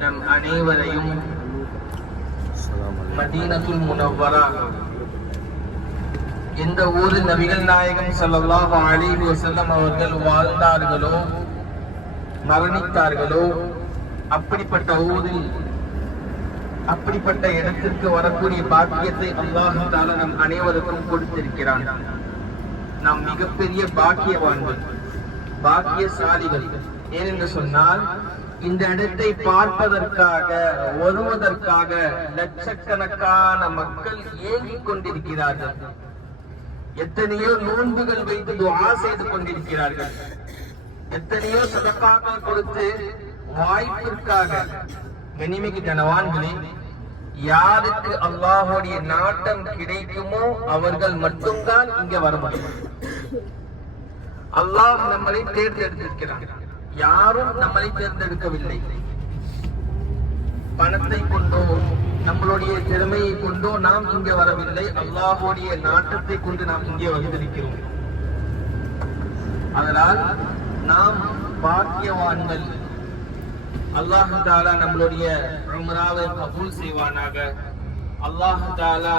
நம் அனைவரையும் மதீனத்துல் முனவ்வரா, எந்த ஊரில் நபிகள் நாயகம் ஸல்லல்லாஹு அலைஹி வஸல்லம் அவர்கள் வாழ்ந்தார்களோ மரணித்தார்களோ அப்படிப்பட்ட ஊரில் அப்படிப்பட்ட இடத்திற்கு வரக்கூடிய பாக்கியத்தை அல்லாஹ் தஆலா நம் அனைவருக்கும் கொடுத்திருக்கிறான். நாம் மிகப்பெரிய பாக்கியவான்கள், பாக்கியசாலிகள். ஏனென்று சொன்னால் இந்த இடத்தை பார்ப்பதற்காக வருவதற்காக லட்சக்கணக்கான மக்கள் ஏங்கிக் கொண்டிருக்கிறார்கள். எத்தனையோ நோன்புகள் வைத்து துஆ செய்து கொண்டிருக்கிறார்கள். எத்தனையோ சதகாக்கள் கொடுத்து வாய்ப்பிற்காக. கனிமிக்கு கனவான்களே, யாருக்கு அல்லாஹ்வுடைய நாட்டம் கிடைக்குமோ அவர்கள் மட்டும்தான் இங்க வர முடியும். அல்லாஹ் நம்மளை தேர்ந்தெடுத்திருக்கிறார். யாரும் நம்மளை தேர்ந்தெடுக்கவில்லை. பணத்தை கொண்டோ நம்மளுடைய திறமையை கொண்டோ நாம் இங்கே வரவில்லை. அல்லாஹ்வுடைய நாட்டத்தை கொண்டு நாம் இங்கே வந்திருக்கிறோம். அதனால் நாம் பாக்கியவான்கள். அல்லாஹ் தஆலா நம்மளுடைய உம்ராவை கபூல் செய்வானாக. அல்லாஹ் தஆலா